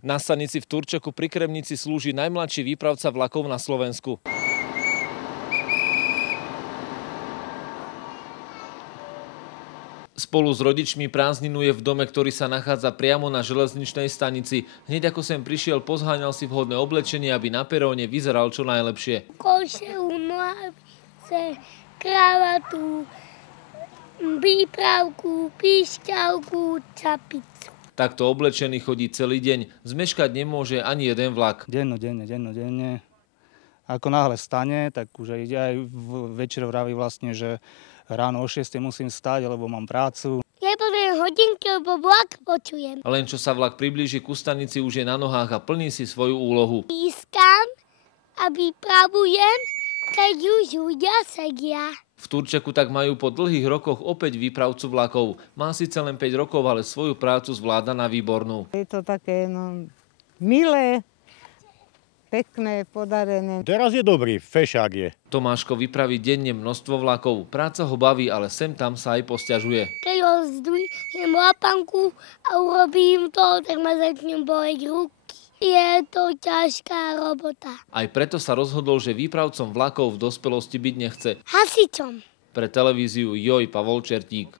Na stanici v Turčeku pri Kremnici slúži najmladší výpravca vlakov na Slovensku. Spolu s rodičmi prázdninuje v dome, ktorý sa nachádza priamo na železničnej stanici. Hneď ako sem prišiel, pozháňal si vhodné oblečenie, aby na peróne vyzeral čo najlepšie. Košelu, nohavice, kravatu, výpravku, píšťalku, čapicu. Takto oblečený chodí celý deň. Zmeškať nemôže ani jeden vlak. Denne. Ako náhle stane, tak už ide aj večer vraví vlastne, že ráno o 6 musím stať, lebo mám prácu. Nepotrebujem hodinky, lebo vlak počujem. Len čo sa vlak priblíži ku stanici, už je na nohách a plní si svoju úlohu. Pískam a vypravujem, keď už ľudia sedia. V Turčeku tak majú po dlhých rokoch opäť výpravcu vlakov. Má síce len 5 rokov, ale svoju prácu zvláda na výbornú. Je to také milé, pekné, podarené. Teraz je dobrý, fešák je. Tomáško vypraví denne množstvo vlakov. Práca ho baví, ale sem tam sa aj posťažuje. Keď ho zdvihnem lapanku a urobím to, tak ma začnem boleť ruky. Je to ťažká robota. Aj preto sa rozhodol, že výpravcom vlakov v dospelosti byť nechce. Hasičom. Pre televíziu Joj Pavol Čertík.